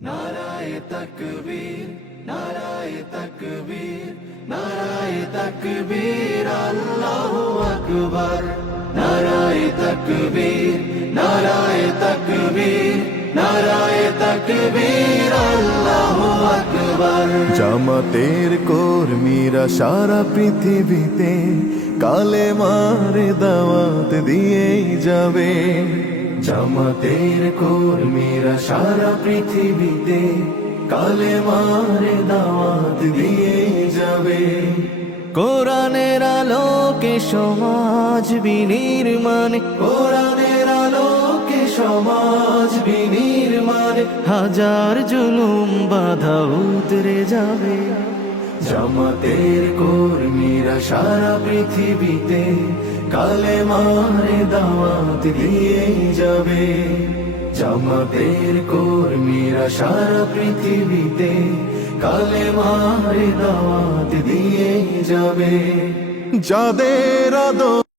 নারায়ে তাকবীর, নারায়ে তাকবীর, নারায়ে তাকবীর, আল্লাহু আকবার। নারায়ে তাকবীর, নারায়ে তাকবীর, নারায়ে তাকবীর, আল্লাহু আকবার। জামাতের কর্মীরা সারা পৃথিবীতে কালেমার দাওয়াত দিয়েই যাবে। জামাতের কর্মীরা সারা পৃথিবীতে কালেমার দাওয়াত দিয়ে যাবে। কোরআনের আলোকে সমাজ বিনির্মাণ, কোরআনের আলোকে সমাজ বিনির্মাণ, হাজার জুলুম বাধা উতরে যাবে। জামাতের কর্মীরা সারা পৃথিবীতে কালেমার দাওয়াত দিয়ে যাবে। জামাতের কর্মীরা সারা পৃথিবীতে কালেমার দাওয়াত দিয়ে যাবে। যাদের আদর